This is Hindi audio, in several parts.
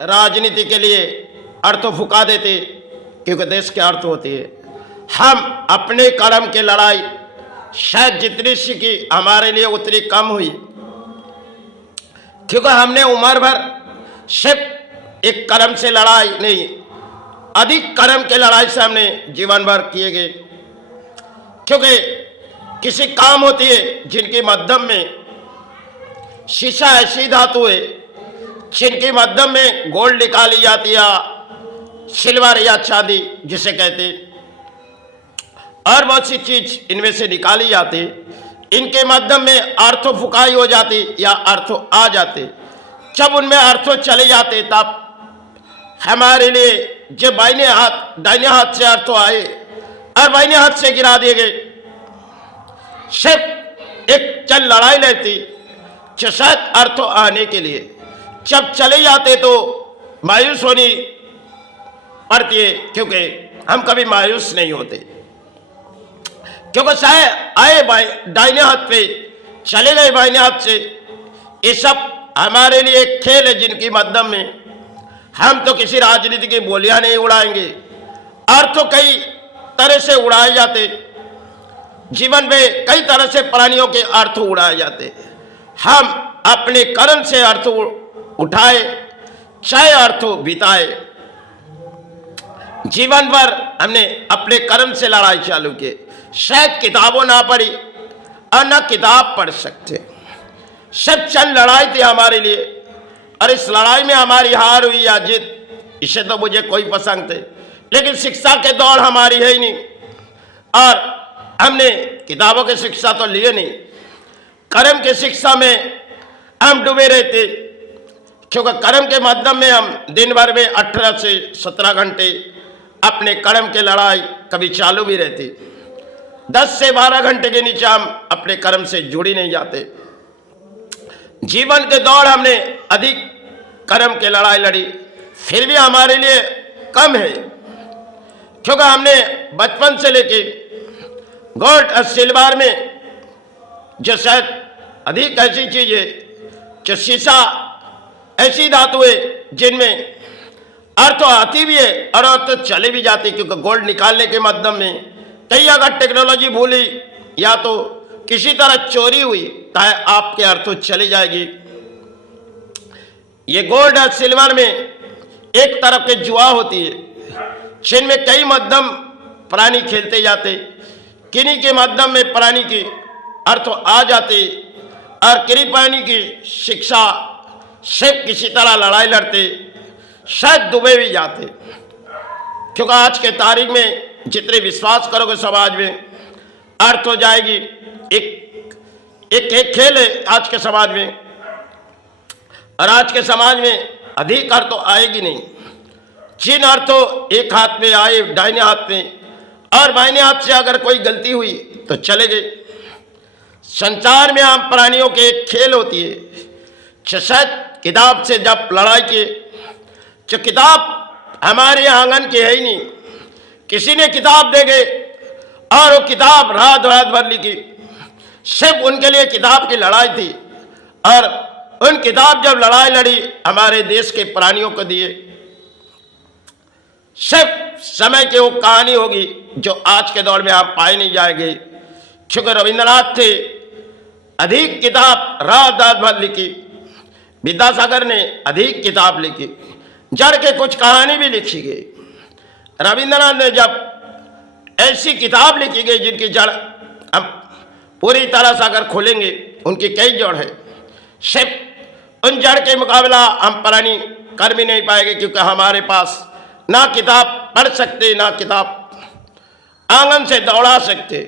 राजनीति के लिए अर्थ फुका देते, क्योंकि देश के अर्थ होती है। हम अपने कर्म की लड़ाई शायद जितनी सीखी हमारे लिए उतनी कम हुई, क्योंकि हमने उम्र भर सिर्फ एक कर्म से लड़ाई नहीं, अधिक कर्म के लड़ाई से हमने जीवन भर किए गए। क्योंकि किसी काम होती है जिनके माध्यम में शीशा ऐसी धातु है जिनके माध्यम में गोल्ड निकाली जाती है, या सिल्वर या चांदी जिसे कहते, और बहुत सी चीज इनमें से निकाली जाती, इनके माध्यम में अर्थो फुकाई हो जाती या अर्थो आ जाते। जब उनमें अर्थो चले जाते तब हमारे लिए जो दाहिने हाथ से अर्थो आए और बाइने हाथ से गिरा दिए गए, सिर्फ एक चल लड़ाई रहती शायद अर्थो आने के लिए। जब चले जाते तो मायूस होनी पड़ती है, क्योंकि हम कभी मायूस नहीं होते, क्योंकि शायद आए दाहिने हाथ पे चले गए बाइने हाथ से। ये सब हमारे लिए एक खेल है जिनकी माध्यम में हम तो किसी राजनीति की बोलियां नहीं उड़ाएंगे, अर्थ तो कई तरह से उड़ाए जाते। जीवन में कई तरह से प्राणियों के अर्थ उड़ाए जाते। हम अपने कर्म से अर्थ उठाए चाहे अर्थ बिताए, जीवन भर हमने अपने कर्म से लड़ाई चालू की। शायद किताबों ना पढ़ी और ना किताब पढ़ सकते, सब चंद लड़ाई थी हमारे लिए, और इस लड़ाई में हमारी हार हुई या जीत इसे तो मुझे कोई पसंद थे, लेकिन शिक्षा के दौड़ हमारी है ही नहीं, और हमने किताबों की शिक्षा तो लिए नहीं, कर्म की शिक्षा में हम डूबे रहते। क्योंकि कर्म के माध्यम में हम दिन भर में 18 से 17 घंटे अपने कर्म की लड़ाई कभी चालू भी रहती। 10 से 12 घंटे के नीचे हम अपने कर्म से जुड़ी नहीं जाते। जीवन के दौड़ हमने अधिक कर्म की लड़ाई लड़ी, फिर भी हमारे लिए कम है, क्योंकि हमने बचपन से लेके गोल्ड और सिल्वर में जो शायद अधिक ऐसी चीज है, जो शीशा ऐसी धातु है जिनमें अर्थ आती भी है और अर्थ चले भी जाती, क्योंकि गोल्ड निकालने के माध्यम में कई अगर टेक्नोलॉजी भूली या तो किसी तरह चोरी हुई तो आपके अर्थों चली जाएगी। ये गोल्ड और सिल्वर में एक तरफ के जुआ होती है, जिनमें कई मध्यम प्राणी खेलते जाते, किन्हीं के माध्यम में प्राणी की अर्थ आ जाते और किन्हीं प्राणी की शिक्षा सिर्फ किसी तरह लड़ाई लड़ते, शायद डूबे भी जाते। क्योंकि आज के तारीख में जितने विश्वास करोगे समाज में अर्थ हो जाएगी। एक खेल है आज के समाज में, और आज के समाज में अधिक अर्थ तो आएगी नहीं। जिन अर्थों एक हाथ में आए दाहिने हाथ में, और बाइने हाथ से अगर कोई गलती हुई तो चले गए। संसार में आम प्राणियों के एक खेल होती है, शायद किताब से जब लड़ाई की, जो किताब हमारे आंगन की है ही नहीं, किसी ने किताब दे गए और वो किताब रात रात भर लिखी, सिर्फ उनके लिए किताब की लड़ाई थी। और उन किताब जब लड़ाई लड़ी हमारे देश के प्राणियों को दिए, सिर्फ समय की वो कहानी होगी जो आज के दौर में आप पाए नहीं जाएंगे। क्योंकि रविंद्रनाथ थे, अधिक किताब रात रात भर लिखी। विद्यासागर ने अधिक किताब लिखी, जड़ के कुछ कहानी भी लिखी गई। रविंद्रनाथ ने जब ऐसी किताब लिखी गई जिनकी जड़ हम पूरी तरह से अगर खोलेंगे उनकी कई जड़ है, सिर्फ उन जड़ के मुकाबला हम प्राणी कर भी नहीं पाएंगे, क्योंकि हमारे पास ना किताब पढ़ सकते ना किताब आंगन से दौड़ा सकते।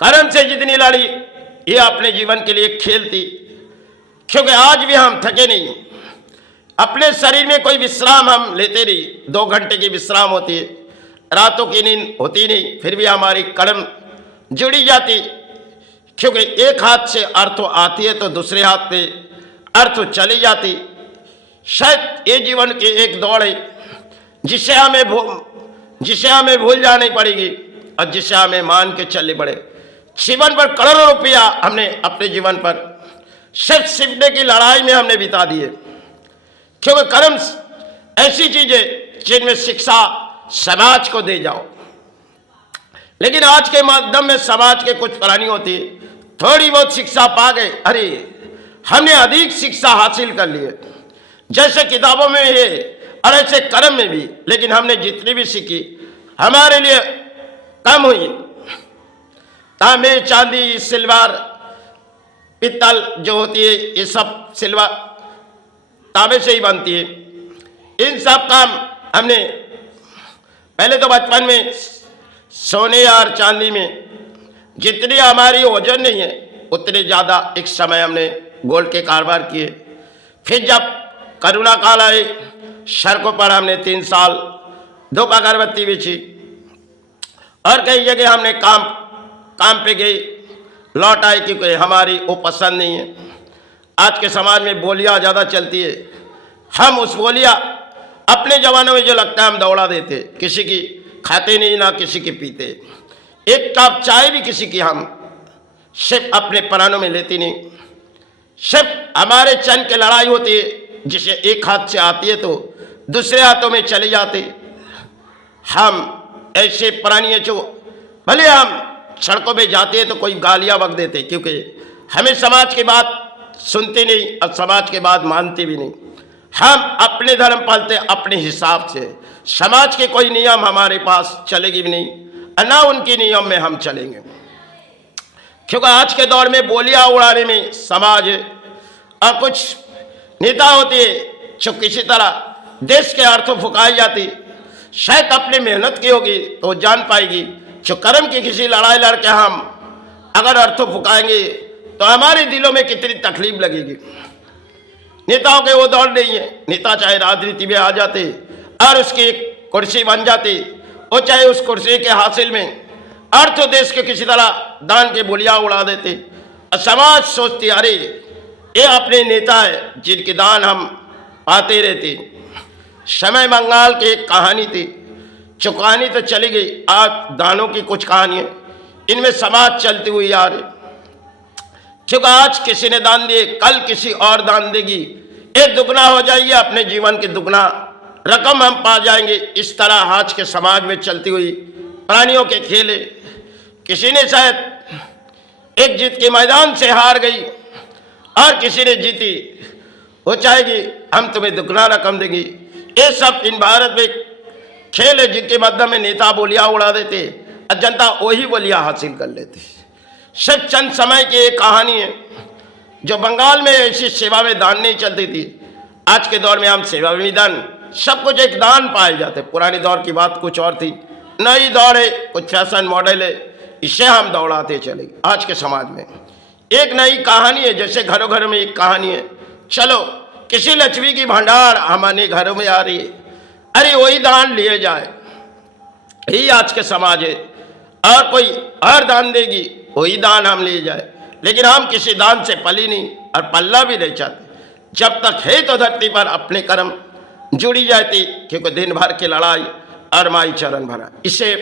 कर्म से जितनी लड़ी ये अपने जीवन के लिए खेल थी, क्योंकि आज भी हम थके नहीं। अपने शरीर में कोई विश्राम हम लेते नहीं, 2 घंटे की विश्राम होती है, रातों की नींद होती नहीं, फिर भी हमारी कर्म जुड़ी जाती। क्योंकि एक हाथ से अर्थ आती है तो दूसरे हाथ पे अर्थ चली जाती। शायद ये जीवन की एक दौड़ है जिसे हमें भूल जानी पड़ेगी और जिसे हमें मान के चलने पड़े। जीवन पर करोड़ों रुपया हमने अपने जीवन पर सिर्फ सीखने की लड़ाई में हमने बिता दिए, क्योंकि कर्म ऐसी चीज है जिनमें शिक्षा समाज को दे जाओ। लेकिन आज के माध्यम में समाज के कुछ प्राणी होती है, थोड़ी बहुत शिक्षा पा गए, अरे हमने अधिक शिक्षा हासिल कर ली है, जैसे किताबों में है और ऐसे कर्म में भी, लेकिन हमने जितनी भी सीखी हमारे लिए कम हुई। तांबे, चांदी, सिल्वर, पित्तल जो होती है, ये सब सिल्वर तांबे से ही बनती है। इन सब काम हमने पहले तो बचपन में सोने और चांदी में जितनी हमारी वजन नहीं है उतने ज़्यादा एक समय हमने गोल्ड के कारोबार किए। फिर जब कोरोना काल आए, सड़कों पर हमने 3 साल धूप अगरबत्ती बेची और कई जगह हमने काम पे गई, लौट आए क्योंकि हमारी वो पसंद नहीं है। आज के समाज में बोलियाँ ज़्यादा चलती है, हम उस बोलियाँ अपने ज़मानों में जो लगता है हम दौड़ा देते, किसी की खाते नहीं ना किसी की पीते, एक कप चाय भी किसी की हम सिर्फ अपने प्राणों में लेती नहीं। सिर्फ हमारे चंद की लड़ाई होती है, जिसे एक हाथ से आती है तो दूसरे हाथों में चले जाते। हम ऐसे प्राणी हैं जो भले हम सड़कों में जाते हैं तो कोई गालियां बक देते, क्योंकि हमें समाज की बात सुनते नहीं और समाज की बात मानते भी नहीं। हम अपने धर्म पालते अपने हिसाब से, समाज के कोई नियम हमारे पास चलेगी भी नहीं और ना उनके नियम में हम चलेंगे। क्योंकि आज के दौर में बोलियां उड़ाने में समाज और कुछ नेता होते हैं जो किसी तरह देश के अर्थों फुकाई जाती, शायद अपनी मेहनत की होगी तो जान पाएगी। जो कर्म की किसी लड़ाई लड़ के हम अगर अर्थों फुकाएंगे तो हमारे दिलों में कितनी तकलीफ लगेगी। नेताओं के वो दौर नहीं है, नेता चाहे राजनीति में आ जाते और उसकी कुर्सी बन जाती, वो चाहे उस कुर्सी के हासिल में अर्थ देश के किसी तरह दान के बोलियां उड़ा देते और समाज सोचती अरे ये अपने नेता है जिनके दान हम पाते रहते। समय बंगाल की एक कहानी थी, जो कहानी तो चली गई, आज दानों की कुछ कहानियां इनमें समाज चलती हुई आ रही। क्योंकि आज किसी ने दान दिए, कल किसी और दान देगी, ये दुगना हो जाएगी, अपने जीवन की दुगना रकम हम पा जाएंगे। इस तरह आज के समाज में चलती हुई प्राणियों के खेल। किसी ने शायद एक जीत के मैदान से हार गई और किसी ने जीती, वो चाहेगी हम तुम्हें दुगना रकम देंगे। ये सब इन भारत में खेल है जिनके माध्यम में नेता बोलियां उड़ा देते और जनता वही बोलियां हासिल कर लेती। सिर्फ चंद समय की एक कहानी है, जो बंगाल में ऐसी सेवा में दान नहीं चलती थी। आज के दौर में हम सेवा में दान सब कुछ एक दान पाए जाते। पुराने दौर की बात कुछ और थी, नई दौर है, कुछ फैशन मॉडल है, इसे हम दौड़ाते चले। आज के समाज में एक नई कहानी है, जैसे घरों घरों में एक कहानी है, चलो किसी लक्ष्मी की भंडार हमारे घरों में आ रही है, अरे वही दान लिए जाए। यही आज के समाज है, और कोई और दान देगी वही दान हम ले जाए। लेकिन हम किसी दान से पली नहीं और पल्ला भी नहीं चाहते। जब तक है तो धरती पर अपने कर्म जुड़ी जाती, क्योंकि दिन भर की लड़ाई और माई चरण भरा, इससे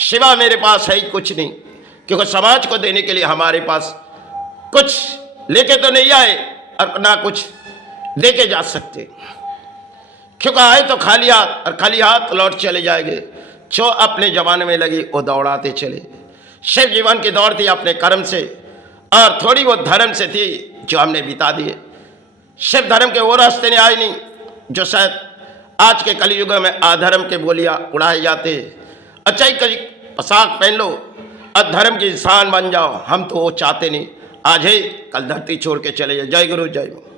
सिवा मेरे पास है ही कुछ नहीं। क्योंकि समाज को देने के लिए हमारे पास कुछ लेके तो नहीं आए और ना कुछ दे के जा सकते, क्योंकि आए तो खाली हाथ और खाली हाथ लौट चले जाएंगे। जो अपने जमाने में लगी वो दौड़ाते चले। सिर्फ जीवन की दौड़ थी अपने कर्म से, और थोड़ी वो धर्म से थी जो हमने बिता दिए। सिर्फ धर्म के वो रास्ते ने आए नहीं जो शायद आज के कलयुग में अधर्म के बोलियां उड़ाए जाते। अच्छा ही कभी पोशाक पहन लो और धर्म के इंसान बन जाओ, हम तो वो चाहते नहीं। आज ही कल धरती छोड़ के चले जाए। जय गुरु जय गुरु।